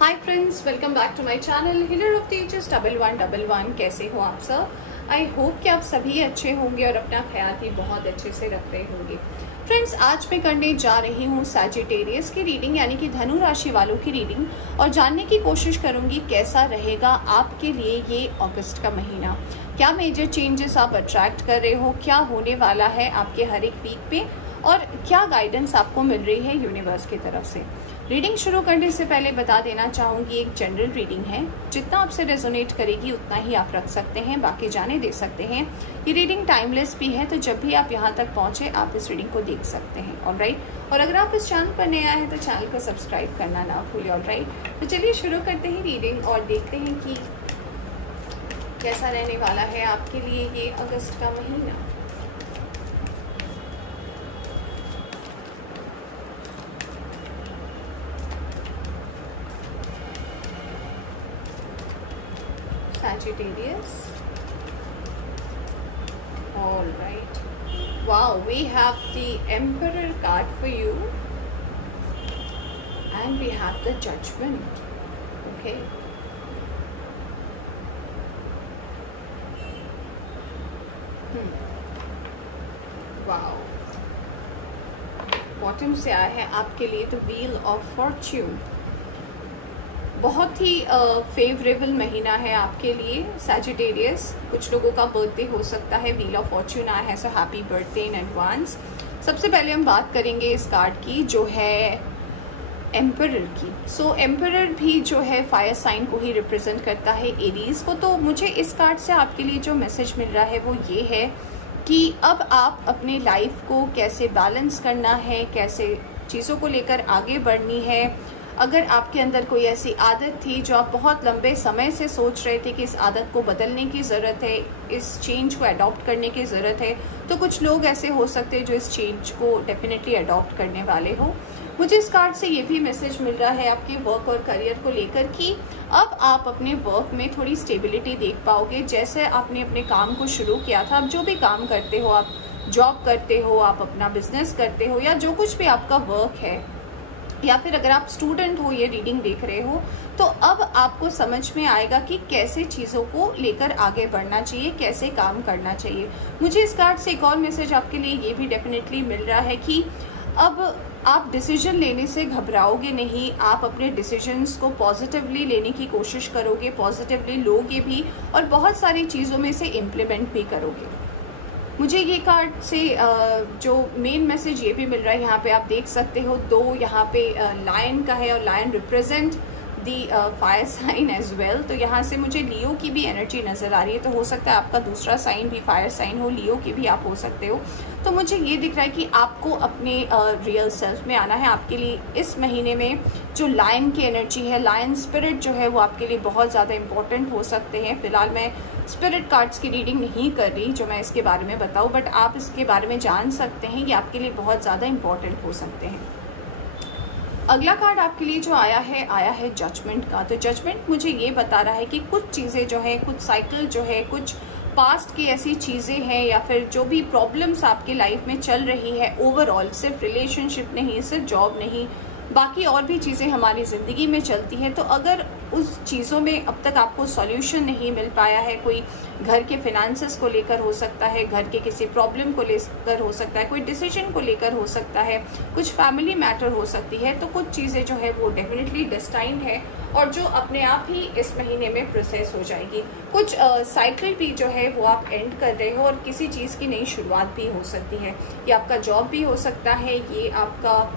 Hi friends, welcome back to my channel healer of teachers 1111। कैसे हो आप सब? आई होप कि आप सभी अच्छे होंगे और अपना ख्याल भी बहुत अच्छे से रख रहे होंगे। फ्रेंड्स, आज मैं करने जा रही हूँ सैजिटेरियस की रीडिंग यानी कि धनु राशि वालों की रीडिंग और जानने की कोशिश करूँगी कैसा रहेगा आपके लिए ये अगस्त का महीना। क्या मेजर चेंजेस आप अट्रैक्ट कर रहे हो, क्या होने वाला है आपके हर एक वीक पे और क्या गाइडेंस आपको मिल रही है यूनिवर्स की तरफ से। रीडिंग शुरू करने से पहले बता देना चाहूँगी, एक जनरल रीडिंग है, जितना आपसे रेजोनेट करेगी उतना ही आप रख सकते हैं, बाकी जाने दे सकते हैं। ये रीडिंग टाइमलेस भी है, तो जब भी आप यहाँ तक पहुँचे आप इस रीडिंग को देख सकते हैं। ऑलराइट, और अगर आप इस चैनल पर नए आए हैं तो चैनल को सब्सक्राइब करना ना भूलें। ऑलराइट, तो चलिए शुरू करते हैं रीडिंग और देखते हैं कि कैसा रहने वाला है आपके लिए ये अगस्त का महीना। Sagittarius. All right. Wow, we have the Emperor card for you, and we have the Judgment. Okay. Wow. Bottom से आया है आपके लिए द व्हील ऑफ फॉर्च्यून। बहुत ही फेवरेबल महीना है आपके लिए सैजिटेरियस। कुछ लोगों का बर्थडे हो सकता है, व्हील ऑफ फॉर्च्यून आया है, so happy birthday in advance. सबसे पहले हम बात करेंगे इस कार्ड की जो है एम्परर की। सो एम्परर भी जो है फायर साइन को ही रिप्रेजेंट करता है, एरीज को। तो मुझे इस कार्ड से आपके लिए जो मैसेज मिल रहा है वो ये है कि अब आप अपने लाइफ को कैसे बैलेंस करना है, कैसे चीज़ों को लेकर आगे बढ़नी है। अगर आपके अंदर कोई ऐसी आदत थी जो आप बहुत लंबे समय से सोच रहे थे कि इस आदत को बदलने की ज़रूरत है, इस चेंज को अडॉप्ट करने की ज़रूरत है, तो कुछ लोग ऐसे हो सकते हैं जो इस चेंज को डेफिनेटली अडॉप्ट करने वाले हो। मुझे इस कार्ड से ये भी मैसेज मिल रहा है आपके वर्क और करियर को लेकर कि अब आप अपने वर्क में थोड़ी स्टेबिलिटी देख पाओगे। जैसे आपने अपने काम को शुरू किया था, अब जो भी काम करते हो, आप जॉब करते हो, आप अपना बिजनेस करते हो, या जो कुछ भी आपका वर्क है, या फिर अगर आप स्टूडेंट हो ये रीडिंग देख रहे हो, तो अब आपको समझ में आएगा कि कैसे चीज़ों को लेकर आगे बढ़ना चाहिए, कैसे काम करना चाहिए। मुझे इस कार्ड से एक और मैसेज आपके लिए ये भी डेफिनेटली मिल रहा है कि अब आप डिसीजन लेने से घबराओगे नहीं, आप अपने डिसीजंस को पॉजिटिवली लेने की कोशिश करोगे, पॉजिटिवली लोगे भी और बहुत सारी चीज़ों में से इम्प्लीमेंट भी करोगे। मुझे ये कार्ड से जो मेन मैसेज ये भी मिल रहा है, यहाँ पे आप देख सकते हो दो यहाँ पे लायन का है और lion represent the fire sign as well. तो यहाँ से मुझे लियो की भी एनर्जी नजर आ रही है, तो हो सकता है आपका दूसरा साइन भी फायर साइन हो, लियो की भी आप हो सकते हो। तो मुझे ये दिख रहा है कि आपको अपने रियल सेल्फ में आना है। आपके लिए इस महीने में जो लायन की एनर्जी है, लायन स्पिरिट जो है वो आपके लिए बहुत ज़्यादा इंपॉर्टेंट हो सकते हैं। फिलहाल मैं स्पिरिट कार्ड्स की रीडिंग नहीं कर रही जो मैं इसके बारे में बताऊँ, बट आप इसके बारे में जान सकते हैं, ये आपके लिए बहुत ज़्यादा इंपॉर्टेंट हो सकते हैं। अगला कार्ड आपके लिए जो आया है जजमेंट का। तो जजमेंट मुझे ये बता रहा है कि कुछ चीज़ें जो है, कुछ साइकिल जो है, कुछ पास्ट की ऐसी चीज़ें हैं या फिर जो भी प्रॉब्लम्स आपके लाइफ में चल रही है ओवरऑल, सिर्फ रिलेशनशिप नहीं, सिर्फ जॉब नहीं, बाकी और भी चीज़ें हमारी ज़िंदगी में चलती हैं। तो अगर उस चीज़ों में अब तक आपको सॉल्यूशन नहीं मिल पाया है, कोई घर के फिनेंसेस को लेकर हो सकता है, घर के किसी प्रॉब्लम को लेकर हो सकता है, कोई डिसीजन को लेकर हो सकता है, कुछ फैमिली मैटर हो सकती है, तो कुछ चीज़ें जो है वो डेफिनेटली डेस्टाइन्ड है और जो अपने आप ही इस महीने में प्रोसेस हो जाएगी। कुछ साइकिल भी जो है वो आप एंड कर रहे हो और किसी चीज़ की नई शुरुआत भी हो सकती है। ये आपका जॉब भी हो सकता है, ये आपका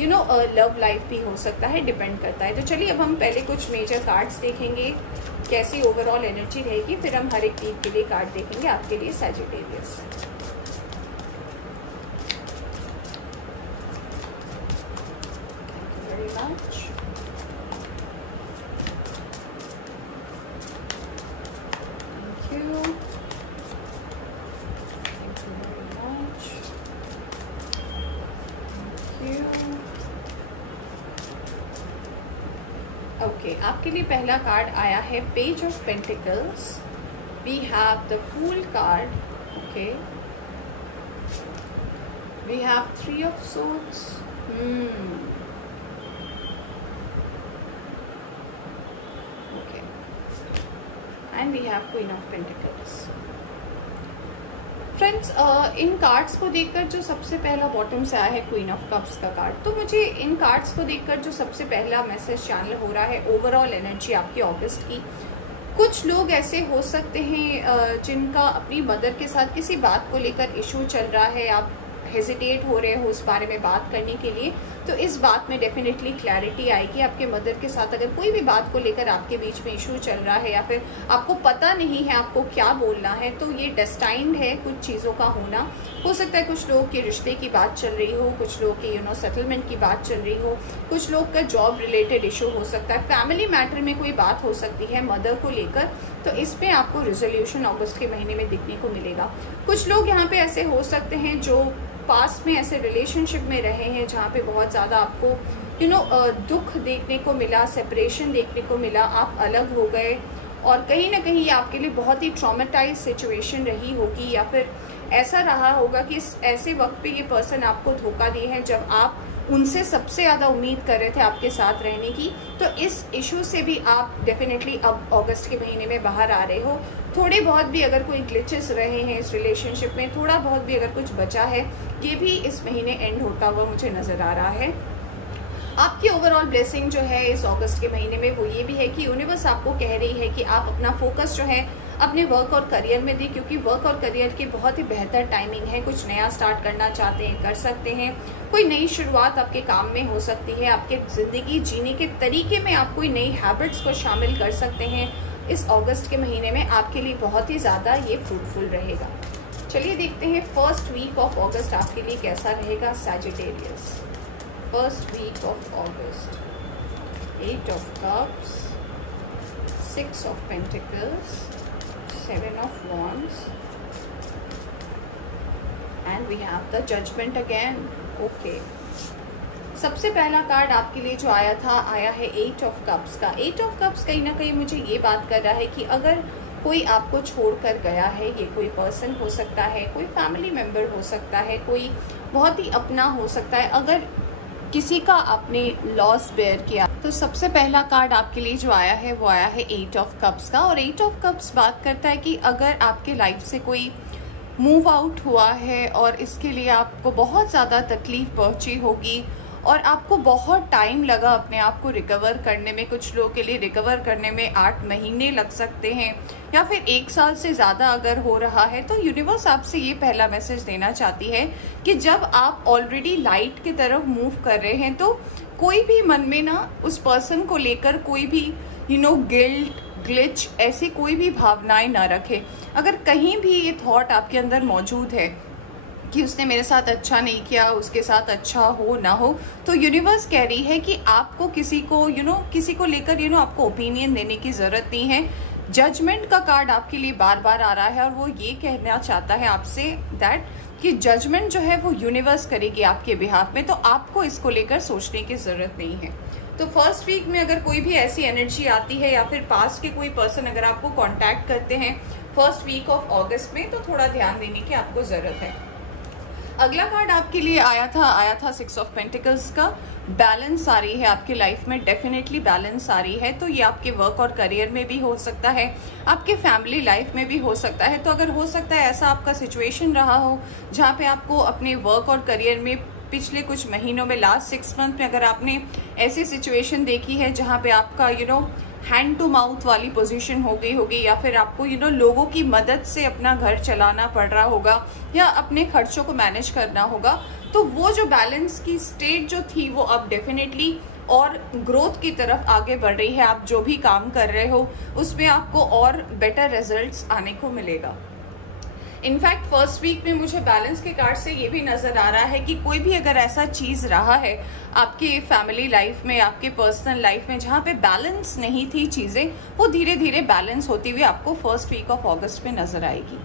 लव लाइफ भी हो सकता है, डिपेंड करता है। तो चलिए अब हम पहले कुछ मेजर कार्ड्स देखेंगे, कैसी ओवरऑल एनर्जी रहेगी, फिर हम हर एक वीक के लिए कार्ड देखेंगे आपके लिए Sagittarius. Thank you very much. Thank you. Thank you very much. Thank you. Okay, आपके लिए पहला कार्ड आया है page of pentacles. We have the fool card. Okay, we have three of swords. And we have queen of pentacles. Friends, इन cards को देखकर जो सबसे पहला बॉटम से आया है क्वीन ऑफ कप्स का कार्ड, तो मुझे इन कार्ड्स को देखकर जो सबसे पहला मैसेज चैनल हो रहा है ओवरऑल एनर्जी आपकी अगस्त की। कुछ लोग ऐसे हो सकते हैं जिनका अपनी मदर के साथ किसी बात को लेकर इशू चल रहा है, आप हेजिटेट हो रहे हो उस बारे में बात करने के लिए, तो इस बात में डेफिनेटली क्लैरिटी आएगी। आपके मदर के साथ अगर कोई भी बात को लेकर आपके बीच में इशू चल रहा है या फिर आपको पता नहीं है आपको क्या बोलना है, तो ये डेस्टाइन्ड है कुछ चीज़ों का होना। हो सकता है कुछ लोगों के रिश्ते की बात चल रही हो, कुछ लोग के सेटलमेंट की बात चल रही हो, कुछ लोग का जॉब रिलेटेड इशू हो सकता है, फैमिली मैटर में कोई बात हो सकती है मदर को लेकर, तो इस पे आपको रिजोल्यूशन अगस्त के महीने में दिखने को मिलेगा। कुछ लोग यहाँ पे ऐसे हो सकते हैं जो पास्ट में ऐसे रिलेशनशिप में रहे हैं जहाँ पे बहुत ज़्यादा आपको दुख देखने को मिला, सेपरेशन देखने को मिला, आप अलग हो गए और कहीं ना कहीं आपके लिए बहुत ही ट्रॉमेटाइज सिचुएशन रही होगी, या फिर ऐसा रहा होगा कि ऐसे वक्त पे ये पर्सन आपको धोखा दिए हैं जब आप उनसे सबसे ज़्यादा उम्मीद कर रहे थे आपके साथ रहने की। तो इस इशू से भी आप डेफिनेटली अब अगस्त के महीने में बाहर आ रहे हो। थोड़े बहुत भी अगर कोई ग्लिचेस रहे हैं इस रिलेशनशिप में, थोड़ा बहुत भी अगर कुछ बचा है, ये भी इस महीने एंड होता हुआ मुझे नजर आ रहा है। आपकी ओवरऑल ब्लेसिंग जो है इस अगस्त के महीने में वो ये भी है कि यूनिवर्स आपको कह रही है कि आप अपना फोकस जो है अपने वर्क और करियर में दें, क्योंकि वर्क और करियर की बहुत ही बेहतर टाइमिंग है। कुछ नया स्टार्ट करना चाहते हैं कर सकते हैं, कोई नई शुरुआत आपके काम में हो सकती है, आपके जिंदगी जीने के तरीके में आप कोई नई हैबिट्स को शामिल कर सकते हैं। इस अगस्त के महीने में आपके लिए बहुत ही ज़्यादा ये फ्रूटफुल रहेगा। चलिए देखते हैं फर्स्ट वीक ऑफ अगस्त आपके लिए कैसा रहेगा Sagittarius. First week of August, 8 of cups, 6 of pentacles, 7 of wands and we have the judgment again. Okay. सबसे पहला कार्ड आपके लिए जो आया है 8 ऑफ कप्स का। 8 ऑफ कप्स कहीं ना कहीं मुझे ये बात कर रहा है कि अगर कोई आपको छोड़कर गया है, ये कोई पर्सन हो सकता है, कोई फैमिली मेंबर हो सकता है, कोई बहुत ही अपना हो सकता है, अगर किसी का आपने लॉस बेयर किया, तो सबसे पहला कार्ड आपके लिए जो आया है वो आया है 8 ऑफ कप्स का। और 8 ऑफ कप्स बात करता है कि अगर आपके लाइफ से कोई मूव आउट हुआ है और इसके लिए आपको बहुत ज़्यादा तकलीफ पहुंची होगी और आपको बहुत टाइम लगा अपने आप को रिकवर करने में, कुछ लोगों के लिए रिकवर करने में 8 महीने लग सकते हैं या फिर 1 साल से ज़्यादा अगर हो रहा है, तो यूनिवर्स आपसे ये पहला मैसेज देना चाहती है कि जब आप ऑलरेडी लाइट की तरफ मूव कर रहे हैं तो कोई भी मन में ना उस पर्सन को लेकर कोई भी गिल्ट, ग्लिच, ऐसी कोई भी भावनाएं ना रखे। अगर कहीं भी ये थॉट आपके अंदर मौजूद है कि उसने मेरे साथ अच्छा नहीं किया, उसके साथ अच्छा हो ना हो, तो यूनिवर्स कह रही है कि आपको किसी को लेकर आपको ओपिनियन देने की जरूरत नहीं है। जजमेंट का कार्ड आपके लिए बार बार आ रहा है और वो ये कहना चाहता है आपसे दैट कि जजमेंट जो है वो यूनिवर्स करेगी आपके बिहाफ में, तो आपको इसको लेकर सोचने की जरूरत नहीं है। तो फर्स्ट वीक में अगर कोई भी ऐसी एनर्जी आती है या फिर पास्ट के कोई पर्सन अगर आपको कांटेक्ट करते हैं फर्स्ट वीक ऑफ अगस्त में, तो थोड़ा ध्यान देने की आपको जरूरत है। अगला कार्ड आपके लिए आया था 6 ऑफ पेंटिकल्स का। बैलेंस आ रही है आपकी लाइफ में, डेफिनेटली बैलेंस आ रही है। तो ये आपके वर्क और करियर में भी हो सकता है, आपके फैमिली लाइफ में भी हो सकता है। तो अगर हो सकता है ऐसा आपका सिचुएशन रहा हो जहाँ पे आपको अपने वर्क और करियर में पिछले कुछ महीनों में, लास्ट 6 मंथ में अगर आपने ऐसी सिचुएशन देखी है जहाँ पे आपका हैंड टू माउथ वाली पोजीशन हो गई होगी, या फिर आपको लोगों की मदद से अपना घर चलाना पड़ रहा होगा या अपने खर्चों को मैनेज करना होगा, तो वो जो बैलेंस की स्टेट जो थी वो अब डेफिनेटली और ग्रोथ की तरफ आगे बढ़ रही है। आप जो भी काम कर रहे हो उसमें आपको और बेटर रिजल्ट्स आने को मिलेगा। इनफैक्ट फर्स्ट वीक में मुझे बैलेंस के कार्ड से ये भी नजर आ रहा है कि कोई भी अगर ऐसा चीज रहा है आपके फैमिली लाइफ में, आपके पर्सनल लाइफ में जहाँ पे बैलेंस नहीं थी चीजें, वो धीरे धीरे बैलेंस होती हुई आपको फर्स्ट वीक ऑफ अगस्त में नजर आएगी।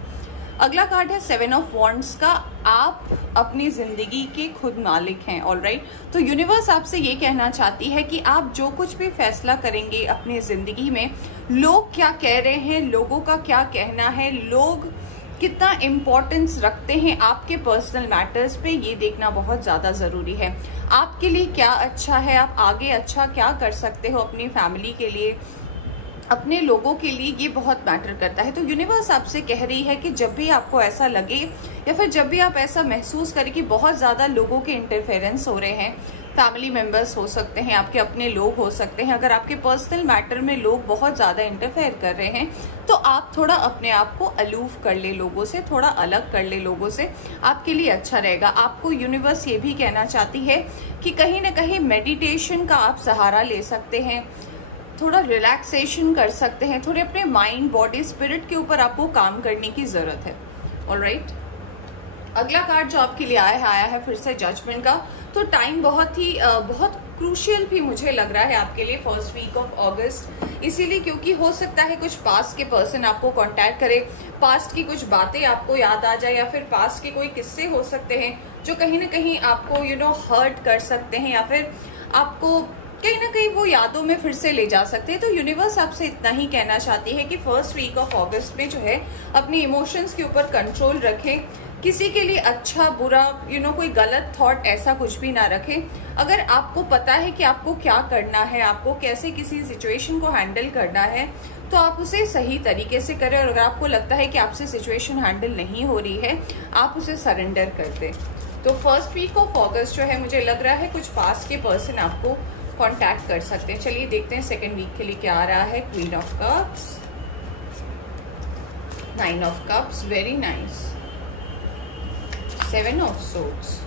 अगला कार्ड है 7 ऑफ वॉन्ड्स का। आप अपनी जिंदगी के खुद मालिक हैं, ऑलराइट। तो यूनिवर्स आपसे ये कहना चाहती है कि आप जो कुछ भी फैसला करेंगे अपनी जिंदगी में, लोग क्या कह रहे हैं, लोगों का क्या कहना है, लोग कितना इम्पोर्टेंस रखते हैं आपके पर्सनल मैटर्स पे, ये देखना बहुत ज्यादा जरूरी है। आपके लिए क्या अच्छा है, आप आगे अच्छा क्या कर सकते हो अपनी फैमिली के लिए, अपने लोगों के लिए ये बहुत मैटर करता है। तो यूनिवर्स आपसे कह रही है कि जब भी आपको ऐसा लगे या फिर जब भी आप ऐसा महसूस करें कि बहुत ज़्यादा लोगों के इंटरफेरेंस हो रहे हैं, फैमिली मेंबर्स हो सकते हैं, आपके अपने लोग हो सकते हैं, अगर आपके पर्सनल मैटर में लोग बहुत ज़्यादा इंटरफेयर कर रहे हैं तो आप थोड़ा अपने आप को अलूफ कर ले लोगों से, थोड़ा अलग कर ले लोगों से, आपके लिए अच्छा रहेगा। आपको यूनिवर्स ये भी कहना चाहती है कि कहीं ना कहीं मेडिटेशन का आप सहारा ले सकते हैं, थोड़ा रिलैक्सेशन कर सकते हैं, थोड़े अपने माइंड, बॉडी, स्पिरिट के ऊपर आपको काम करने की ज़रूरत है। ऑलराइट, अगला कार्ड जो आपके लिए आया है फिर से जजमेंट का। तो टाइम बहुत क्रूशियल भी मुझे लग रहा है आपके लिए फर्स्ट वीक ऑफ अगस्त, इसीलिए क्योंकि हो सकता है कुछ पास्ट के पर्सन आपको कांटेक्ट करे, पास्ट की कुछ बातें आपको याद आ जाए, या फिर पास्ट के कोई किस्से हो सकते हैं जो कहीं ना कहीं आपको हर्ट कर सकते हैं, या फिर आपको कहीं ना कहीं वो यादों में फिर से ले जा सकते हैं। तो यूनिवर्स आपसे इतना ही कहना चाहती है कि फर्स्ट वीक ऑफ अगस्त में जो है अपने इमोशंस के ऊपर कंट्रोल रखें, किसी के लिए अच्छा बुरा कोई गलत थॉट ऐसा कुछ भी ना रखें। अगर आपको पता है कि आपको क्या करना है, आपको कैसे किसी सिचुएशन को हैंडल करना है, तो आप उसे सही तरीके से करें, और अगर आपको लगता है कि आपसे सिचुएशन हैंडल नहीं हो रही है, आप उसे सरेंडर कर दें। तो फर्स्ट वीक ऑफ अगस्त जो है मुझे लग रहा है कुछ पास्ट के पर्सन आपको कांटेक्ट कर सकते हैं। चलिए देखते हैं सेकेंड वीक के लिए क्या आ रहा है। Queen of cups, 9 of cups, very nice, 7 of swords,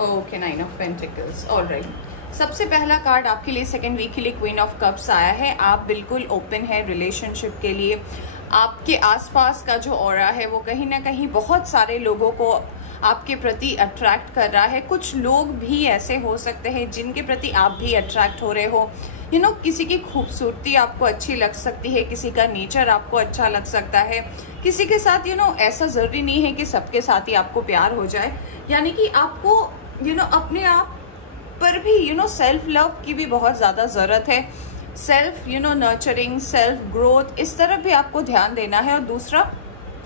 okay, 9 of pentacles. Alright, सबसे पहला कार्ड आपके लिए सेकेंड वीक के लिए क्वीन ऑफ कप्स आया है। आप बिल्कुल ओपन है रिलेशनशिप के लिए। आपके आसपास का जो ऑरा है वो कहीं ना कहीं बहुत सारे लोगों को आपके प्रति अट्रैक्ट कर रहा है। कुछ लोग भी ऐसे हो सकते हैं जिनके प्रति आप भी अट्रैक्ट हो रहे हो। किसी की खूबसूरती आपको अच्छी लग सकती है, किसी का नेचर आपको अच्छा लग सकता है, किसी के साथ ऐसा जरूरी नहीं है कि सबके साथ ही आपको प्यार हो जाए। यानी कि आपको अपने आप पर भी सेल्फ लव की भी बहुत ज्यादा जरूरत है। सेल्फ नर्चरिंग, सेल्फ ग्रोथ, इस तरफ भी आपको ध्यान देना है। और दूसरा,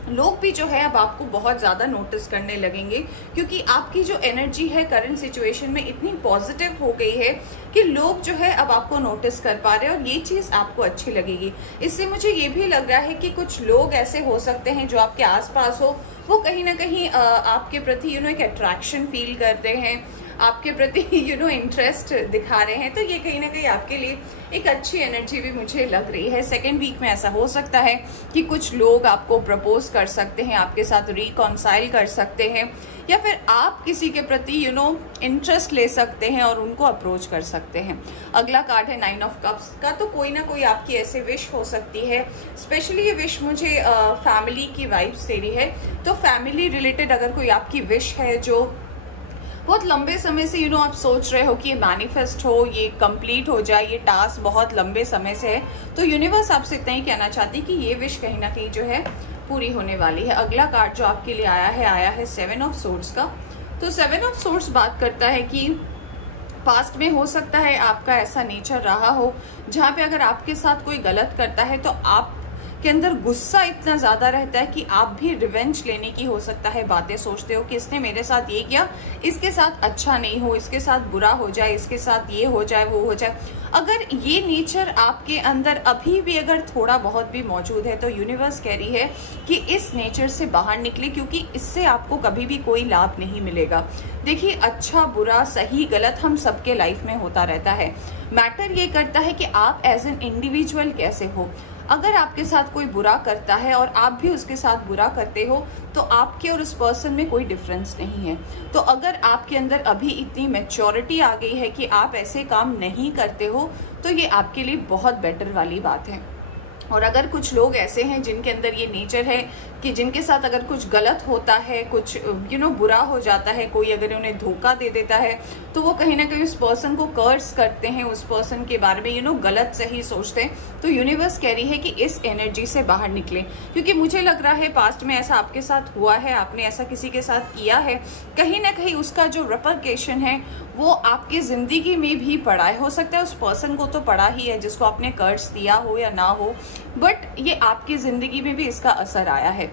लोग भी जो है अब आपको बहुत ज्यादा नोटिस करने लगेंगे, क्योंकि आपकी जो एनर्जी है करंट सिचुएशन में इतनी पॉजिटिव हो गई है कि लोग जो है अब आपको नोटिस कर पा रहे हैं, और ये चीज आपको अच्छी लगेगी। इससे मुझे ये भी लग रहा है कि कुछ लोग ऐसे हो सकते हैं जो आपके आसपास हो, वो कहीं ना कहीं आपके प्रति एक अट्रैक्शन फील करते हैं, आपके प्रति इंटरेस्ट दिखा रहे हैं। तो ये कहीं ना कहीं आपके लिए एक अच्छी एनर्जी भी मुझे लग रही है। सेकेंड वीक में ऐसा हो सकता है कि कुछ लोग आपको प्रपोज कर सकते हैं, आपके साथ रिकॉन्साइल कर सकते हैं, या फिर आप किसी के प्रति इंटरेस्ट ले सकते हैं और उनको अप्रोच कर सकते हैं। अगला कार्ड है 9 ऑफ कप्स का। तो कोई ना कोई आपकी ऐसे विश हो सकती है, स्पेशली ये विश मुझे फैमिली की वाइब्स दे रही है। तो फैमिली रिलेटेड अगर कोई आपकी विश है जो बहुत लंबे समय से आप सोच रहे हो कि ये मैनिफेस्ट हो, ये कंप्लीट हो जाए, ये टास्क बहुत लंबे समय से है, तो यूनिवर्स आपसे इतना ही कहना चाहती है कि ये विश कहीं ना कहीं जो है पूरी होने वाली है। अगला कार्ड जो आपके लिए आया है 7 ऑफ सोर्ड्स का। तो 7 ऑफ सोर्ड्स बात करता है कि पास्ट में हो सकता है आपका ऐसा नेचर रहा हो जहाँ पे अगर आपके साथ कोई गलत करता है तो आप के अंदर गुस्सा इतना ज्यादा रहता है कि आप भी रिवेंज लेने की हो सकता है बातें सोचते हो कि इसने मेरे साथ ये किया, इसके साथ अच्छा नहीं हो, इसके साथ बुरा हो जाए, इसके साथ ये हो जाए, वो हो जाए। अगर ये नेचर आपके अंदर अभी भी अगर थोड़ा बहुत भी मौजूद है तो यूनिवर्स कह रही है कि इस नेचर से बाहर निकले, क्योंकि इससे आपको कभी भी कोई लाभ नहीं मिलेगा। देखिए, अच्छा बुरा, सही गलत हम सबके लाइफ में होता रहता है। मैटर ये करता है कि आप एज एन इंडिविजुअल कैसे हो। अगर आपके साथ कोई बुरा करता है और आप भी उसके साथ बुरा करते हो तो आपके और उस पर्सन में कोई डिफरेंस नहीं है। तो अगर आपके अंदर अभी इतनी मैच्योरिटी आ गई है कि आप ऐसे काम नहीं करते हो तो ये आपके लिए बहुत बेटर वाली बात है। और अगर कुछ लोग ऐसे हैं जिनके अंदर ये नेचर है कि जिनके साथ अगर कुछ गलत होता है, कुछ बुरा हो जाता है, कोई अगर उन्हें धोखा दे देता है तो वो कहीं ना कहीं उस पर्सन को कर्स करते हैं, उस पर्सन के बारे में गलत सही सोचते हैं। तो यूनिवर्स कह रही है कि इस एनर्जी से बाहर निकले, क्योंकि मुझे लग रहा है पास्ट में ऐसा आपके साथ हुआ है, आपने ऐसा किसी के साथ किया है, कहीं ना कहीं उसका जो रिपरकेशन है वो आपकी जिंदगी में भी पड़ा है। हो सकता है उस पर्सन को तो पड़ा ही है जिसको आपने कर्ज दिया हो या ना हो, बट ये आपकी जिंदगी में भी इसका असर आया है।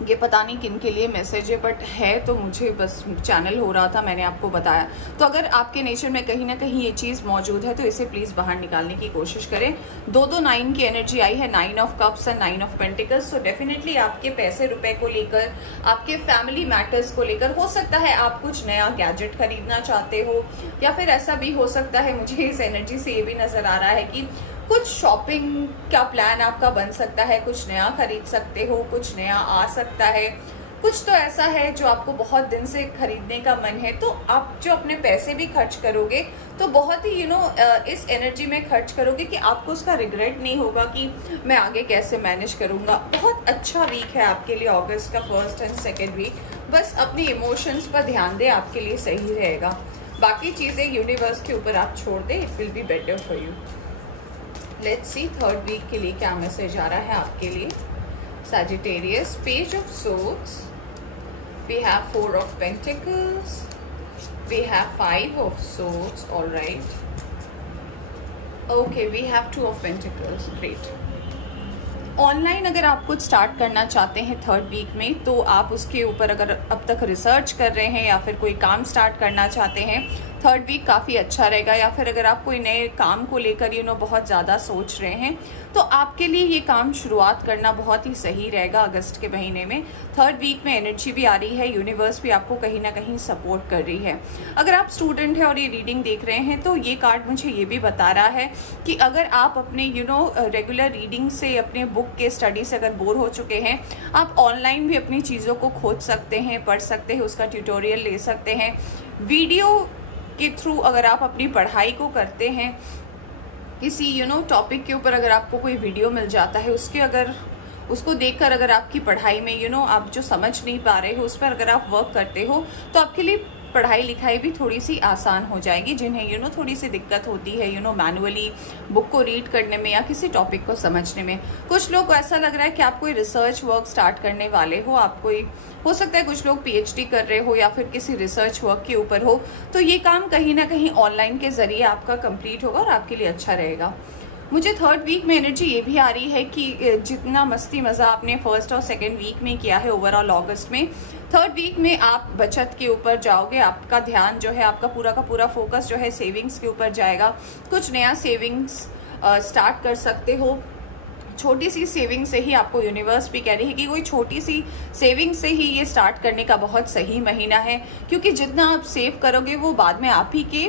ये पता नहीं किन के लिए मैसेज है, बट है तो मुझे बस चैनल हो रहा था, मैंने आपको बताया। तो अगर आपके नेचर में कहीं ना कहीं ये चीज़ मौजूद है तो इसे प्लीज़ बाहर निकालने की कोशिश करें। 2 9 की एनर्जी आई है, 9 of cups and 9 of pentacles. तो डेफिनेटली आपके पैसे रुपए को लेकर, आपके फैमिली मैटर्स को लेकर, हो सकता है आप कुछ नया गैजेट खरीदना चाहते हो, या फिर ऐसा भी हो सकता है, मुझे इस एनर्जी से ये भी नजर आ रहा है कि कुछ शॉपिंग का प्लान आपका बन सकता है, कुछ नया खरीद सकते हो, कुछ नया आ सकता है, कुछ तो ऐसा है जो आपको बहुत दिन से खरीदने का मन है। तो आप जो अपने पैसे भी खर्च करोगे तो बहुत ही इस एनर्जी में खर्च करोगे कि आपको उसका रिग्रेट नहीं होगा कि मैं आगे कैसे मैनेज करूंगा। बहुत अच्छा वीक है आपके लिए अगस्त का 1st एंड 2nd वीक। बस अपने इमोशंस पर ध्यान दें, आपके लिए सही रहेगा। बाकी चीजें यूनिवर्स के ऊपर आप छोड़ दें, it will be better for you. Let's see 3rd week के लिए क्या मैसेज आ रहा है आपके लिए। Sagittarius, Page of Swords, we have 4 of Pentacles, we have 5 of Swords, all right. Okay, we have 2 of Pentacles, great. Online अगर आप कुछ स्टार्ट करना चाहते हैं 3rd वीक में, तो आप उसके ऊपर अगर अब तक रिसर्च कर रहे हैं या फिर कोई काम स्टार्ट करना चाहते हैं, 3rd वीक काफ़ी अच्छा रहेगा। या फिर अगर आप कोई नए काम को लेकर बहुत ज़्यादा सोच रहे हैं तो आपके लिए ये काम शुरुआत करना बहुत ही सही रहेगा अगस्त के महीने में। 3rd वीक में एनर्जी भी आ रही है, यूनिवर्स भी आपको कहीं ना कहीं सपोर्ट कर रही है। अगर आप स्टूडेंट हैं और ये रीडिंग देख रहे हैं तो ये कार्ड मुझे ये भी बता रहा है कि अगर आप अपने रेगुलर रीडिंग से, अपने बुक के स्टडी से अगर बोर हो चुके हैं, आप ऑनलाइन भी अपनी चीज़ों को खोज सकते हैं, पढ़ सकते हैं, उसका ट्यूटोरियल ले सकते हैं। वीडियो के थ्रू अगर आप अपनी पढ़ाई को करते हैं, किसी टॉपिक के ऊपर अगर आपको कोई वीडियो मिल जाता है, उसको देखकर अगर आपकी पढ़ाई में आप जो समझ नहीं पा रहे हो उस पर अगर आप वर्क करते हो तो आपके लिए पढ़ाई लिखाई भी थोड़ी सी आसान हो जाएगी। जिन्हें थोड़ी सी दिक्कत होती है मैनुअली बुक को रीड करने में या किसी टॉपिक को समझने में। कुछ लोग को ऐसा लग रहा है कि आप कोई रिसर्च वर्क स्टार्ट करने वाले हो, आप कोई हो सकता है कुछ लोग PhD कर रहे हो या फिर किसी रिसर्च वर्क के ऊपर हो, तो ये काम कहीं ना कहीं ऑनलाइन के जरिए आपका कंप्लीट होगा और आपके लिए अच्छा रहेगा। मुझे 3rd वीक में एनर्जी ये भी आ रही है कि जितना मस्ती मज़ा आपने 1st और 2nd वीक में किया है ओवरऑल अगस्त में, 3rd वीक में आप बचत के ऊपर जाओगे। आपका ध्यान जो है, आपका पूरा का पूरा फोकस जो है सेविंग्स के ऊपर जाएगा। कुछ नया सेविंग्स स्टार्ट कर सकते हो। छोटी सी सेविंग से ही, आपको यूनिवर्स भी कह रही है कि कोई छोटी सी सेविंग से ही ये स्टार्ट करने का बहुत सही महीना है, क्योंकि जितना आप सेव करोगे वो बाद में आप ही के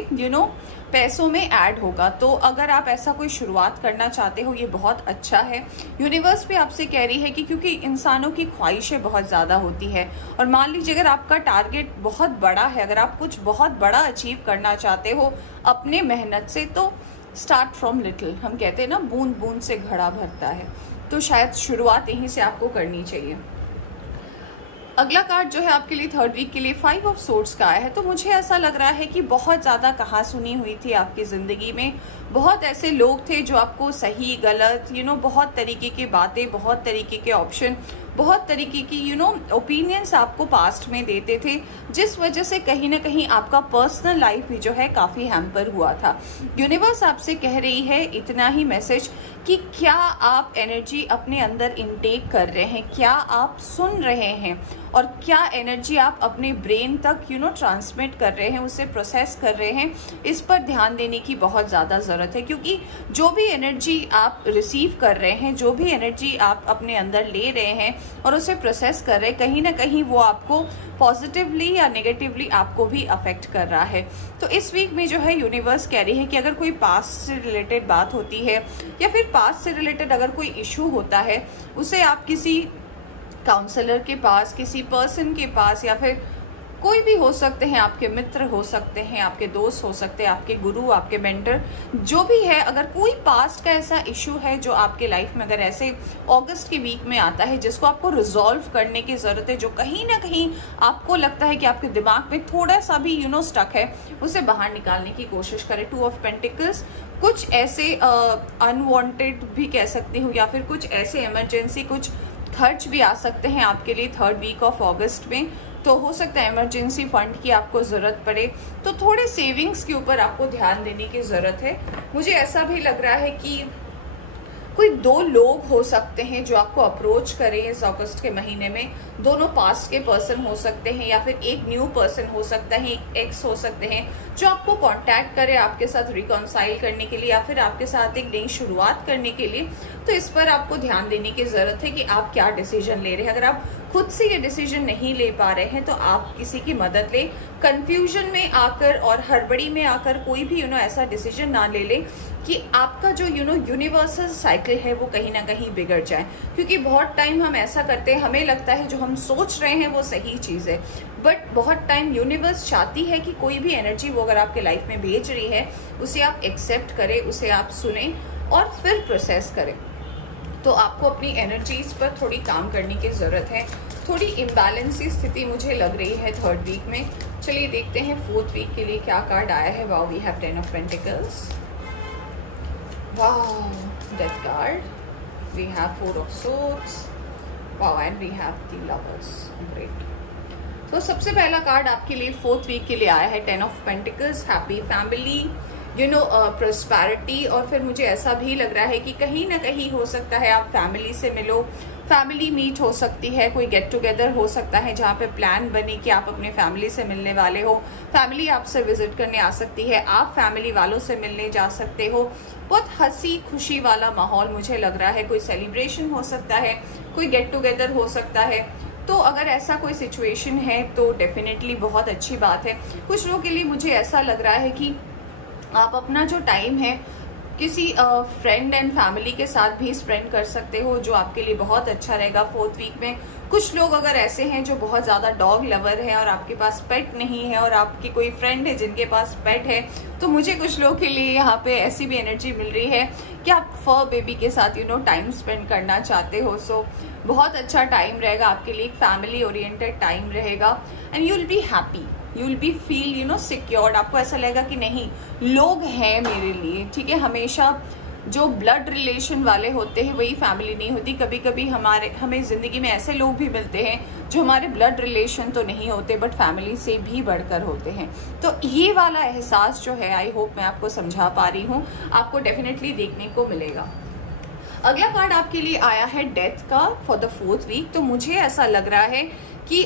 पैसों में ऐड होगा। तो अगर आप ऐसा कोई शुरुआत करना चाहते हो, ये बहुत अच्छा है। यूनिवर्स भी आपसे कह रही है कि क्योंकि इंसानों की ख्वाहिशें बहुत ज़्यादा होती है, और मान लीजिए अगर आपका टारगेट बहुत बड़ा है, अगर आप कुछ बहुत बड़ा अचीव करना चाहते हो अपने मेहनत से, तो स्टार्ट फ्रॉम लिटिल। हम कहते हैं ना, बूंद बूंद से घड़ा भरता है, तो शायद शुरुआत यहीं से आपको करनी चाहिए। अगला कार्ड जो है आपके लिए 3rd वीक के लिए 5 ऑफ सोर्ड्स का आया है। तो मुझे ऐसा लग रहा है कि बहुत ज़्यादा कहा सुनी हुई थी आपकी ज़िंदगी में, बहुत ऐसे लोग थे जो आपको सही गलत बहुत तरीके की बातें, बहुत तरीके के ऑप्शन, बहुत तरीके की ओपिनियंस आपको पास्ट में देते थे, जिस वजह से कहीं ना कहीं आपका पर्सनल लाइफ भी जो है काफ़ी हैम्पर हुआ था। यूनिवर्स आपसे कह रही है इतना ही मैसेज कि क्या आप एनर्जी अपने अंदर इनटेक कर रहे हैं, क्या आप सुन रहे हैं, और क्या एनर्जी आप अपने ब्रेन तक ट्रांसमिट कर रहे हैं, उसे प्रोसेस कर रहे हैं। इस पर ध्यान देने की बहुत ज़्यादा ज़रूरत है, क्योंकि जो भी एनर्जी आप रिसीव कर रहे हैं, जो भी एनर्जी आप अपने अंदर ले रहे हैं और उसे प्रोसेस कर रहे हैं, कहीं ना कहीं वो आपको पॉजिटिवली या नेगेटिवली आपको भी अफेक्ट कर रहा है। तो इस वीक में जो है यूनिवर्स कह रही है कि अगर कोई पास्ट से रिलेटेड बात होती है या फिर पास्ट से रिलेटेड अगर कोई इशू होता है, उसे आप किसी काउंसलर के पास, किसी पर्सन के पास, या फिर कोई भी हो सकते हैं, आपके मित्र हो सकते हैं, आपके दोस्त हो सकते हैं, आपके गुरु, आपके मेंटर, जो भी है, अगर कोई पास्ट का ऐसा इशू है जो आपके लाइफ में अगर ऐसे अगस्त के वीक में आता है, जिसको आपको रिजॉल्व करने की ज़रूरत है, जो कहीं ना कहीं आपको लगता है कि आपके दिमाग में थोड़ा सा भी स्टक है, उसे बाहर निकालने की कोशिश करें। 2 ऑफ पेंटिकल्स, कुछ ऐसे अनवांटेड भी कह सकती हूँ, या फिर कुछ ऐसे इमरजेंसी, कुछ खर्च भी आ सकते हैं आपके लिए 3rd वीक ऑफ अगस्त में। तो हो सकता है इमरजेंसी फंड की आपको ज़रूरत पड़े, तो थोड़े सेविंग्स के ऊपर आपको ध्यान देने की ज़रूरत है। मुझे ऐसा भी लग रहा है कि कोई 2 लोग हो सकते हैं जो आपको अप्रोच करें इस अगस्त के महीने में। दोनों पास्ट के पर्सन हो सकते हैं या फिर एक न्यू पर्सन हो सकता है, एक एक्स हो सकते हैं जो आपको कांटेक्ट करे आपके साथ रिकॉन्साइल करने के लिए या फिर आपके साथ एक नई शुरुआत करने के लिए। तो इस पर आपको ध्यान देने की जरूरत है कि आप क्या डिसीजन ले रहे हैं। अगर आप खुद से ये डिसीजन नहीं ले पा रहे हैं तो आप किसी की मदद लें। कंफ्यूजन में आकर और हड़बड़ी में आकर कोई भी ऐसा डिसीजन ना ले लें कि आपका जो यूनिवर्सल साइकिल है वो कहीं ना कहीं बिगड़ जाए। क्योंकि बहुत टाइम हम ऐसा करते हैं, हमें लगता है जो हम सोच रहे हैं वो सही चीज है, बट बहुत टाइम यूनिवर्स चाहती है कि कोई भी एनर्जी वो अगर आपके लाइफ में भेज रही है उसे आप एक्सेप्ट करें, उसे आप सुने और फिर प्रोसेस करें। तो आपको अपनी एनर्जीज पर थोड़ी काम करने की जरूरत है। थोड़ी इम्बैलेंस सी स्थिति मुझे लग रही है 3rd वीक में। चलिए देखते हैं 4th वीक के लिए क्या कार्ड आया है। Wow, we have 10 of pentacles, wow, death card, we have 4 of swords, wow, and we have the lovers. Great. तो सबसे पहला कार्ड आपके लिए 4th वीक के लिए आया है 10 of pentacles, happy family, prosperity. और फिर मुझे ऐसा भी लग रहा है कि कहीं ना कहीं हो सकता है आप फैमिली से मिलो, फैमिली मीट हो सकती है, कोई गेट टुगेदर हो सकता है जहाँ पे प्लान बने कि आप अपने फैमिली से मिलने वाले हो, फैमिली आपसे विजिट करने आ सकती है, आप फैमिली वालों से मिलने जा सकते हो। बहुत हंसी खुशी वाला माहौल मुझे लग रहा है। कोई सेलिब्रेशन हो सकता है, कोई गेट टुगेदर हो सकता है। तो अगर ऐसा कोई सिचुएशन है तो डेफिनेटली बहुत अच्छी बात है। कुछ लोगों के लिए मुझे ऐसा लग रहा है कि आप अपना जो टाइम है किसी फ्रेंड एंड फैमिली के साथ भी स्पेंड कर सकते हो, जो आपके लिए बहुत अच्छा रहेगा 4th वीक में। कुछ लोग अगर ऐसे हैं जो बहुत ज्यादा डॉग लवर है और आपके पास पेट नहीं है और आपके कोई फ्रेंड है जिनके पास पेट है, तो मुझे कुछ लोगों के लिए यहाँ पे ऐसी भी एनर्जी मिल रही है कि आप फर बेबी के साथ टाइम स्पेंड करना चाहते हो। सो बहुत अच्छा टाइम रहेगा आपके लिए, एक फैमिली ओरिएंटेड टाइम रहेगा and you will be happy, you will be feel secured. आपको ऐसा लगेगा कि नहीं, लोग हैं मेरे लिए, ठीक है। हमेशा जो ब्लड रिलेशन वाले होते हैं वही फैमिली नहीं होती। कभी कभी हमें जिंदगी में ऐसे लोग भी मिलते हैं जो हमारे ब्लड रिलेशन तो नहीं होते बट फैमिली से भी बढ़कर होते हैं। तो ये वाला एहसास जो है, आई होप मैं आपको समझा पा रही हूँ, आपको डेफिनेटली देखने को मिलेगा। अगला कार्ड आपके लिए आया है डेथ का फॉर द 4th वीक। तो मुझे ऐसा लग रहा है कि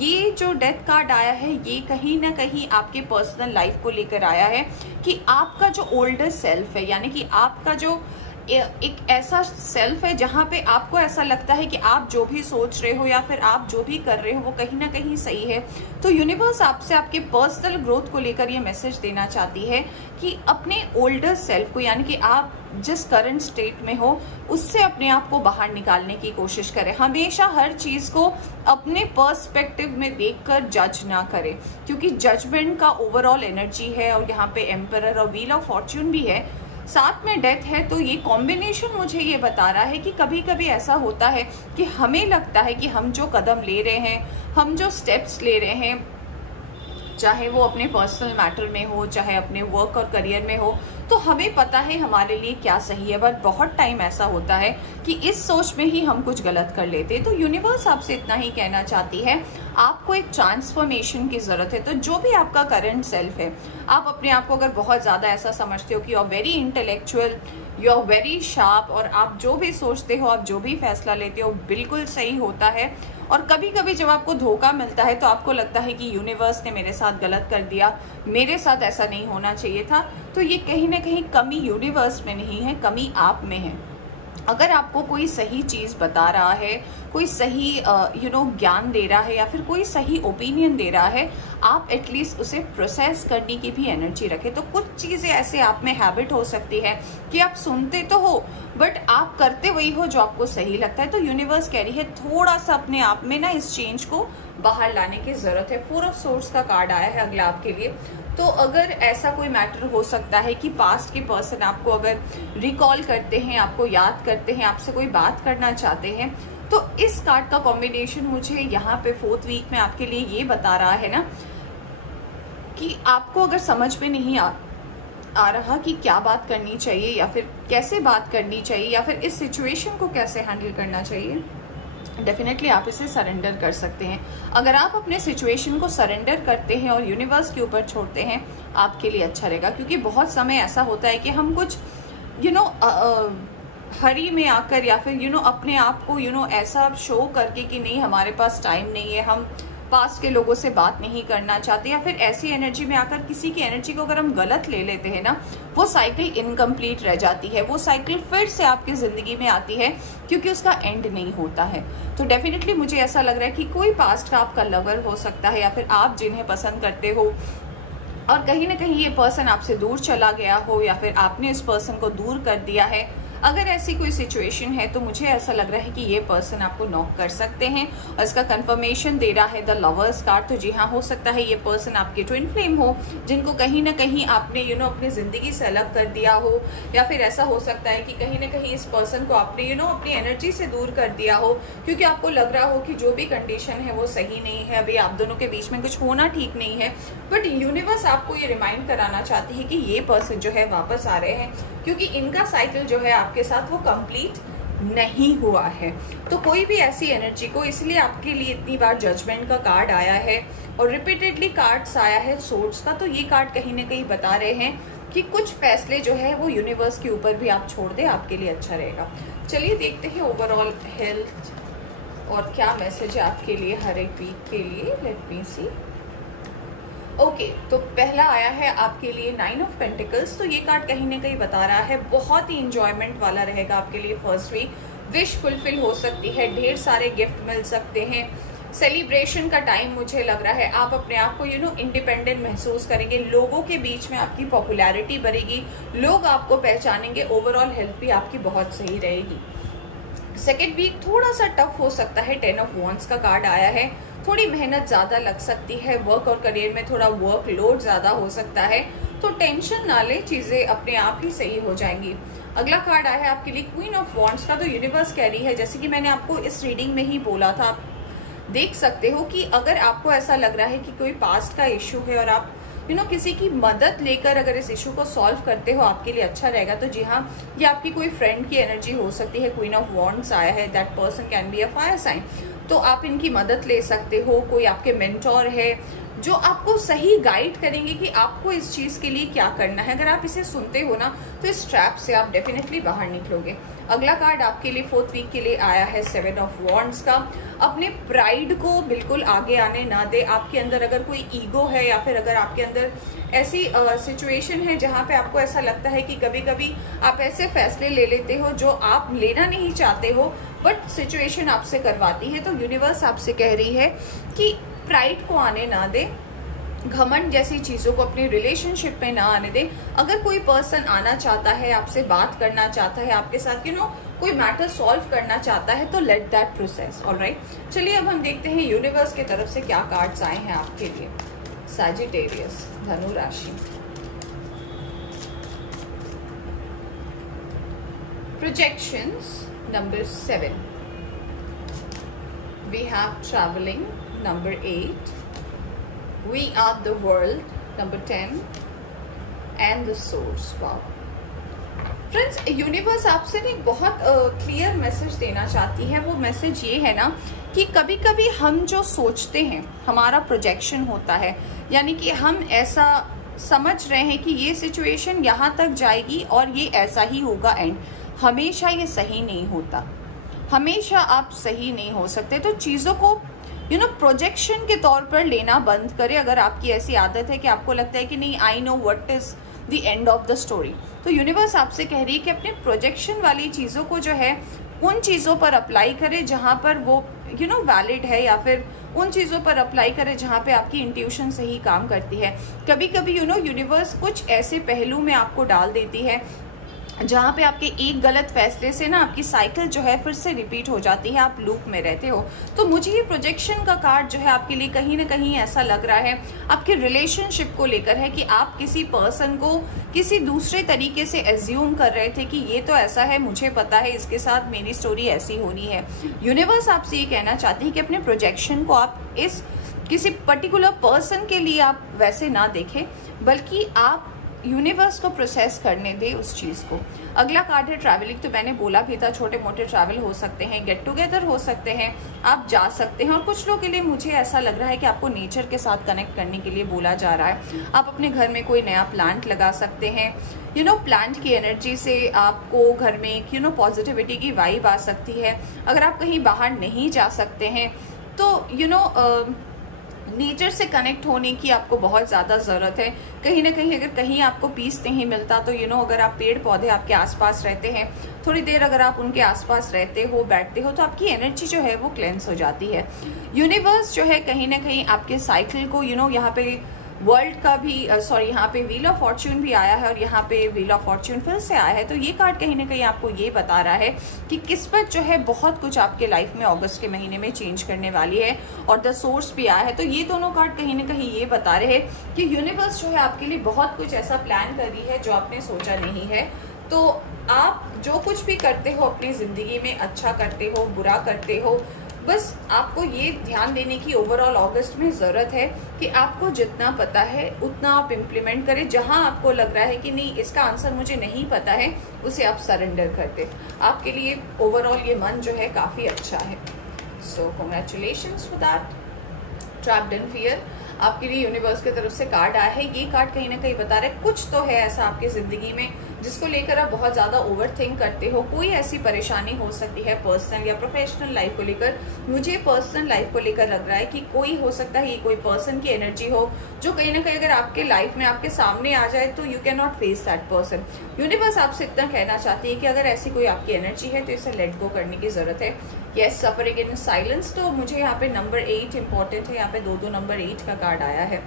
ये जो डेथ कार्ड आया है ये कहीं ना कहीं आपके पर्सनल लाइफ को लेकर आया है कि आपका जो ओल्डर सेल्फ है, यानी कि आपका जो एक ऐसा सेल्फ है जहां पे आपको ऐसा लगता है कि आप जो भी सोच रहे हो या फिर आप जो भी कर रहे हो वो कहीं ना कहीं सही है। तो यूनिवर्स आपसे आपके पर्सनल ग्रोथ को लेकर ये मैसेज देना चाहती है कि अपने ओल्डर सेल्फ को, यानी कि आप जिस करंट स्टेट में हो उससे अपने आप को बाहर निकालने की कोशिश करें। हमेशा हर चीज को अपने पर्सपेक्टिव में देखकर जज ना करें, क्योंकि जजमेंट का ओवरऑल एनर्जी है और यहाँ पे एम्परर और व्हील ऑफ फॉर्च्यून भी है, साथ में डेथ है। तो ये कॉम्बिनेशन मुझे ये बता रहा है कि कभी कभी ऐसा होता है कि हमें लगता है कि हम जो कदम ले रहे हैं, हम जो स्टेप्स ले रहे हैं, चाहे वो अपने पर्सनल मैटर में हो, चाहे अपने वर्क और करियर में हो, तो हमें पता है हमारे लिए क्या सही है। बट बहुत टाइम ऐसा होता है कि इस सोच में ही हम कुछ गलत कर लेते हैं। तो यूनिवर्स आपसे इतना ही कहना चाहती है, आपको एक ट्रांसफॉर्मेशन की जरूरत है। तो जो भी आपका करंट सेल्फ है, आप अपने आप को अगर बहुत ज्यादा ऐसा समझते हो कि you are very intellectual, you are very sharp और आप जो भी सोचते हो, आप जो भी फैसला लेते हो बिल्कुल सही होता है। और कभी कभी जब आपको धोखा मिलता है तो आपको लगता है कि यूनिवर्स ने मेरे साथ गलत कर दिया, मेरे साथ ऐसा नहीं होना चाहिए था। तो ये कहीं ना कहीं कमी यूनिवर्स में नहीं है, कमी आप में है। अगर आपको कोई सही चीज बता रहा है, कोई सही ज्ञान दे रहा है या फिर कोई सही ओपिनियन दे रहा है, आप एटलीस्ट उसे प्रोसेस करने की भी एनर्जी रखें। तो कुछ चीजें ऐसे आप में हैबिट हो सकती है कि आप सुनते तो हो बट आप करते वही हो जो आपको सही लगता है। तो यूनिवर्स कह रही है थोड़ा सा अपने आप में ना इस चेंज को बाहर लाने की जरूरत है। 4 ऑफ सोर्ड्स का कार्ड आया है अगला आपके लिए। तो अगर ऐसा कोई मैटर हो सकता है कि पास्ट के पर्सन आपको अगर रिकॉल करते हैं, आपको याद करते हैं, आपसे कोई बात करना चाहते हैं, तो इस कार्ड का कॉम्बिनेशन मुझे यहाँ पे 4th वीक में आपके लिए ये बता रहा है ना कि आपको अगर समझ में नहीं आ रहा कि क्या बात करनी चाहिए या फिर कैसे बात करनी चाहिए या फिर इस सिचुएशन को कैसे हैंडल करना चाहिए, डेफिनेटली आप इसे सरेंडर कर सकते हैं। अगर आप अपने सिचुएशन को सरेंडर करते हैं और यूनिवर्स के ऊपर छोड़ते हैं, आपके लिए अच्छा रहेगा। क्योंकि बहुत समय ऐसा होता है कि हम कुछ हरी में आकर या फिर अपने आप को ऐसा शो करके कि नहीं हमारे पास टाइम नहीं है, हम पास्ट के लोगों से बात नहीं करना चाहते, या फिर ऐसी एनर्जी में आकर किसी की एनर्जी को अगर हम गलत ले लेते हैं ना, वो साइकिल इनकम्प्लीट रह जाती है। वो साइकिल फिर से आपकी जिंदगी में आती है क्योंकि उसका एंड नहीं होता है। तो डेफिनेटली मुझे ऐसा लग रहा है कि कोई पास्ट का आपका लवर हो सकता है, या फिर आप जिन्हें पसंद करते हो और कहीं ना कहीं ये पर्सन आपसे दूर चला गया हो, या फिर आपने इस पर्सन को दूर कर दिया है। अगर ऐसी कोई सिचुएशन है तो मुझे ऐसा लग रहा है कि ये पर्सन आपको नॉक कर सकते हैं, और इसका कंफर्मेशन दे रहा है द लवर्स कार्ड। तो जी हाँ, हो सकता है ये पर्सन आपके ट्विन फ्लेम हो, जिनको कहीं ना कहीं आपने अपनी जिंदगी से अलग कर दिया हो, या फिर ऐसा हो सकता है कि कहीं ना कहीं इस पर्सन को आपने अपनी एनर्जी से दूर कर दिया हो, क्योंकि आपको लग रहा हो कि जो भी कंडीशन है वो सही नहीं है, अभी आप दोनों के बीच में कुछ होना ठीक नहीं है। बट यूनिवर्स आपको ये रिमाइंड कराना चाहती है कि ये पर्सन जो है वापस आ रहे हैं, क्योंकि इनका साइकिल जो है आपके साथ वो कंप्लीट नहीं हुआ है। तो कोई भी ऐसी एनर्जी को, इसलिए आपके लिए इतनी बार जजमेंट का कार्ड आया है और रिपीटेडली कार्ड्स आया है सोर्ड्स का। तो ये कार्ड कहीं ना कहीं बता रहे हैं कि कुछ फैसले जो है वो यूनिवर्स के ऊपर भी आप छोड़ दें, आपके लिए अच्छा रहेगा। चलिए देखते हैं ओवरऑल हेल्थ और क्या मैसेज है आपके लिए हर एक वीक के लिए। लेट मी सी। ओके, तो पहला आया है आपके लिए 9 ऑफ पेंटिकल्स। तो ये कार्ड कहीं ना कहीं बता रहा है बहुत ही इंजॉयमेंट वाला रहेगा आपके लिए फर्स्ट वीक। विश फुलफिल हो सकती है, ढेर सारे गिफ्ट मिल सकते हैं, सेलिब्रेशन का टाइम मुझे लग रहा है। आप अपने आप को इंडिपेंडेंट महसूस करेंगे, लोगों के बीच में आपकी पॉपुलैरिटी बढ़ेगी, लोग आपको पहचानेंगे। ओवरऑल हेल्थ भी आपकी बहुत सही रहेगी। सेकेंड वीक थोड़ा सा टफ हो सकता है, 10 ऑफ वॉन्ड्स का कार्ड आया है। थोड़ी मेहनत ज्यादा लग सकती है, वर्क और करियर में थोड़ा वर्कलोड ज्यादा हो सकता है, तो टेंशन ना ले, चीजें अपने आप ही सही हो जाएंगी। अगला कार्ड आया है आपके लिए क्वीन ऑफ वॉन्ड्स का। तो यूनिवर्स कह रही है, जैसे कि मैंने आपको इस रीडिंग में ही बोला था, आप देख सकते हो कि अगर आपको ऐसा लग रहा है कि कोई पास्ट का इश्यू है और आप किसी की मदद लेकर अगर इस इशू को सॉल्व करते हो, आपके लिए अच्छा रहेगा। तो जी हाँ, ये आपकी कोई फ्रेंड की एनर्जी हो सकती है। क्वीन ऑफ वॉन्ड्स आया है, that person can be a fire sign. तो आप इनकी मदद ले सकते हो, कोई आपके मेंटोर है जो आपको सही गाइड करेंगे कि आपको इस चीज के लिए क्या करना है। अगर आप इसे सुनते हो ना, तो इस ट्रैप से आप डेफिनेटली बाहर निकलोगे। अगला कार्ड आपके लिए फोर्थ वीक के लिए आया है 7 ऑफ वॉन्ड्स का। अपने प्राइड को बिल्कुल आगे आने ना दे। आपके अंदर अगर कोई ईगो है, या फिर अगर आपके अंदर ऐसी सिचुएशन है जहां पे आपको ऐसा लगता है कि कभी कभी आप ऐसे फैसले ले लेते हो जो आप लेना नहीं चाहते हो, बट सिचुएशन आपसे करवाती है, तो यूनिवर्स आपसे कह रही है कि प्राइड को आने ना दे, घमंड जैसी चीजों को अपने रिलेशनशिप में ना आने दे। अगर कोई पर्सन आना चाहता है, आपसे बात करना चाहता है, आपके साथ कोई मैटर सॉल्व करना चाहता है, तो लेट दैट प्रोसेस। ऑलराइट, चलिए अब हम देखते हैं यूनिवर्स की तरफ से क्या कार्ड्स आए हैं आपके लिए। सैजिटेरियस, धनु राशि। Projections number 7, we have travelling number 8, we are the world number 10 and the source। wow friends, universe आपसे ना एक बहुत क्लियर मैसेज देना चाहती है। वो मैसेज ये है ना कि कभी कभी हम जो सोचते हैं, हमारा प्रोजेक्शन होता है, यानी कि हम ऐसा समझ रहे हैं कि ये सिचुएशन यहाँ तक जाएगी और ये ऐसा ही होगा एंड। हमेशा ये सही नहीं होता, हमेशा आप सही नहीं हो सकते। तो चीज़ों को प्रोजेक्शन के तौर पर लेना बंद करें। अगर आपकी ऐसी आदत है कि आपको लगता है कि नहीं, I know what is the end of the story, तो यूनिवर्स आपसे कह रही है कि अपने प्रोजेक्शन वाली चीज़ों को जो है उन चीज़ों पर अप्लाई करें जहां पर वो वैलिड है, या फिर उन चीज़ों पर अप्लाई करें जहां पे आपकी इंट्यूशन सही काम करती है। कभी कभी यूनिवर्स कुछ ऐसे पहलू में आपको डाल देती है जहाँ पे आपके एक गलत फैसले से ना आपकी साइकिल जो है फिर से रिपीट हो जाती है, आप लूप में रहते हो। तो मुझे ये प्रोजेक्शन का कार्ड जो है आपके लिए कहीं ना कहीं ऐसा लग रहा है आपके रिलेशनशिप को लेकर है, कि आप किसी पर्सन को किसी दूसरे तरीके से एज्यूम कर रहे थे कि ये तो ऐसा है, मुझे पता है इसके साथ मेरी स्टोरी ऐसी होनी है। यूनिवर्स आपसे ये कहना चाहती है कि अपने प्रोजेक्शन को आप इस किसी पर्टिकुलर पर्सन के लिए आप वैसे ना देखें, बल्कि आप यूनिवर्स को प्रोसेस करने दे उस चीज़ को। अगला कार्ड है ट्रैवलिंग। तो मैंने बोला भी था छोटे मोटे ट्रैवल हो सकते हैं, गेट टुगेदर हो सकते हैं, आप जा सकते हैं। और कुछ लोगों के लिए मुझे ऐसा लग रहा है कि आपको नेचर के साथ कनेक्ट करने के लिए बोला जा रहा है। आप अपने घर में कोई नया प्लांट लगा सकते हैं। प्लांट की एनर्जी से आपको घर में एक पॉजिटिविटी की वाइब आ सकती है। अगर आप कहीं बाहर नहीं जा सकते हैं तो नेचर से कनेक्ट होने की आपको बहुत ज़्यादा ज़रूरत है। कहीं ना कहीं अगर कहीं आपको पीस नहीं मिलता तो अगर आप पेड़ पौधे आपके आसपास रहते हैं, थोड़ी देर अगर आप उनके आसपास रहते हो, बैठते हो, तो आपकी एनर्जी जो है वो क्लेंस हो जाती है। यूनिवर्स जो है कहीं ना कहीं आपके साइकिल को यहाँ पे वर्ल्ड का भी यहाँ पे व्हील ऑफ फॉर्च्यून भी आया है और यहाँ पे व्हील ऑफ फॉर्च्यून फिर से आया है। तो ये कार्ड कहीं ना कहीं आपको ये बता रहा है कि किस्मत जो है बहुत कुछ आपके लाइफ में अगस्त के महीने में चेंज करने वाली है। और द सोर्स भी आया है। तो ये दोनों कार्ड कहीं ना कहीं ये बता रहे हैं कि यूनिवर्स जो है आपके लिए बहुत कुछ ऐसा प्लान कर रही है जो आपने सोचा नहीं है। तो आप जो कुछ भी करते हो अपनी जिंदगी में, अच्छा करते हो, बुरा करते हो, बस आपको ये ध्यान देने की ओवरऑल अगस्त में ज़रूरत है कि आपको जितना पता है उतना आप इम्प्लीमेंट करें। जहां आपको लग रहा है कि नहीं इसका आंसर मुझे नहीं पता है, उसे आप सरेंडर कर दें। आपके लिए ओवरऑल ये मन जो है काफ़ी अच्छा है। सो congratulations for that. Trapped in fear आपके लिए यूनिवर्स की तरफ से कार्ड आया है। ये कार्ड कहीं ना कहीं बता रहा है कुछ तो है ऐसा आपकी जिंदगी में जिसको लेकर आप बहुत ज्यादा ओवरथिंक करते हो। कोई ऐसी परेशानी हो सकती है पर्सनल या प्रोफेशनल लाइफ को लेकर। मुझे पर्सनल लाइफ को लेकर लग रहा है कि कोई हो सकता है ये कोई पर्सन की एनर्जी हो जो कहीं ना कहीं अगर आपके लाइफ में आपके सामने आ जाए तो you can not face that person. Universe आपसे इतना कहना चाहती है कि अगर ऐसी कोई आपकी एनर्जी है तो इसे लेट गो करने की जरूरत है। Yes, suffering in silence. तो मुझे यहाँ पे नंबर 8 इंपॉर्टेंट है। यहाँ पे दो नंबर 8 का कार्ड आया है।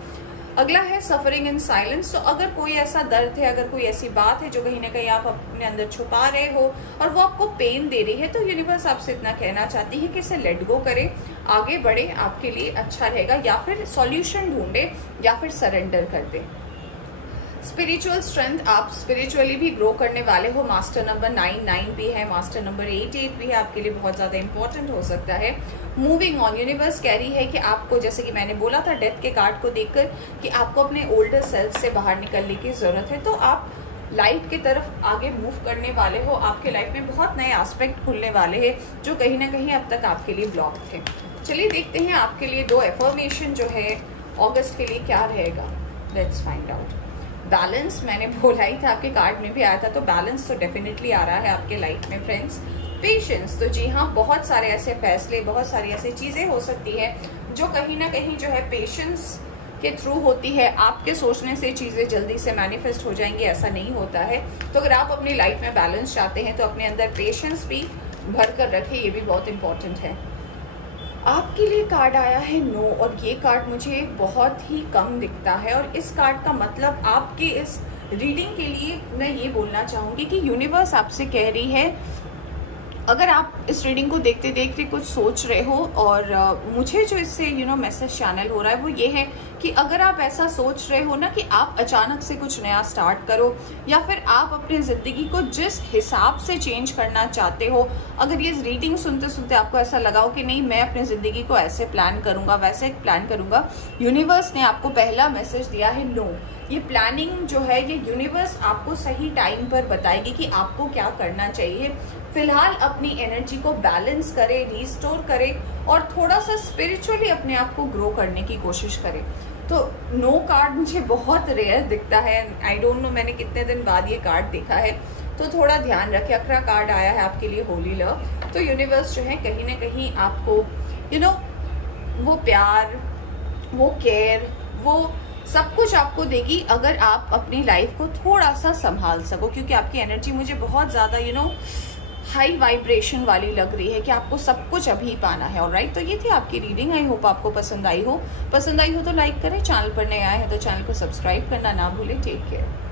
अगला है सफरिंग इन साइलेंस। तो अगर कोई ऐसा दर्द है, अगर कोई ऐसी बात है जो कहीं ना कहीं आप अपने अंदर छुपा रहे हो और वो आपको पेन दे रही है, तो यूनिवर्स आपसे इतना कहना चाहती है कि इसे लेट गो करें, आगे बढ़े, आपके लिए अच्छा रहेगा। या फिर सॉल्यूशन ढूंढे या फिर सरेंडर कर दे। स्पिरिचुअल स्ट्रेंथ, आप स्पिरिचुअली भी ग्रो करने वाले हो। मास्टर नंबर 9 भी है, मास्टर नंबर 8 भी है, आपके लिए बहुत ज्यादा इंपॉर्टेंट हो सकता है। मूविंग ऑन, यूनिवर्स कह रही है कि आपको, जैसे कि मैंने बोला था डेथ के कार्ड को देखकर, कि आपको अपने ओल्डर सेल्फ से बाहर निकलने की जरूरत है। तो आप लाइट की तरफ आगे मूव करने वाले हो। आपके लाइफ में बहुत नए एस्पेक्ट खुलने वाले हैं जो कहीं ना कहीं अब तक आपके लिए ब्लॉक थे। चलिए देखते हैं आपके लिए 2 एफर्मेशन जो है अगस्त के लिए क्या रहेगा। Let's find out. बैलेंस, मैंने बोला ही था, आपके कार्ड में भी आया था, तो बैलेंस तो डेफिनेटली आ रहा है आपके लाइफ में फ्रेंड्स। पेशेंस, तो जी हाँ, बहुत सारे ऐसे फैसले, बहुत सारी ऐसी चीजें हो सकती है जो कहीं ना कहीं जो है पेशेंस के थ्रू होती है। आपके सोचने से चीजें जल्दी से मैनिफेस्ट हो जाएंगी, ऐसा नहीं होता है। तो अगर आप अपनी लाइफ में बैलेंस चाहते हैं तो अपने अंदर पेशेंस भी भर कर रखें, ये भी बहुत इंपॉर्टेंट है। आपके लिए कार्ड आया है नो, और ये कार्ड मुझे बहुत ही कम दिखता है। और इस कार्ड का मतलब आपके इस रीडिंग के लिए मैं ये बोलना चाहूंगी कि यूनिवर्स आपसे कह रही है, अगर आप इस रीडिंग को देखते देखते कुछ सोच रहे हो, और मुझे जो इससे मैसेज चैनल हो रहा है वो ये है कि अगर आप ऐसा सोच रहे हो ना कि आप अचानक से कुछ नया स्टार्ट करो, या फिर आप अपनी जिंदगी को जिस हिसाब से चेंज करना चाहते हो, अगर ये रीडिंग सुनते सुनते आपको ऐसा लगा हो कि नहीं मैं अपनी जिंदगी को ऐसे प्लान करूंगा, वैसे प्लान करूंगा, यूनिवर्स ने आपको पहला मैसेज दिया है नो। ये प्लानिंग जो है ये यूनिवर्स आपको सही टाइम पर बताएगी कि आपको क्या करना चाहिए। फिलहाल अपनी एनर्जी को बैलेंस करें, रिस्टोर करें और थोड़ा सा स्पिरिचुअली अपने आप को ग्रो करने की कोशिश करें। तो नो कार्ड मुझे बहुत रेयर दिखता है। आई डोंट नो मैंने कितने दिन बाद ये कार्ड देखा है, तो थोड़ा ध्यान रखें। अखरा कार्ड आया है आपके लिए होली लव। तो यूनिवर्स जो है कहीं ना कहीं आपको वो प्यार, वो केयर, वो सब कुछ आपको देगी अगर आप अपनी लाइफ को थोड़ा सा संभाल सको, क्योंकि आपकी एनर्जी मुझे बहुत ज्यादा हाई वाइब्रेशन वाली लग रही है कि आपको सब कुछ अभी पाना है। ऑलराइट, तो ये थी आपकी रीडिंग। आई होप आपको पसंद आई हो तो लाइक करें, चैनल पर नए आए हैं तो चैनल को सब्सक्राइब करना ना भूलें। Take care.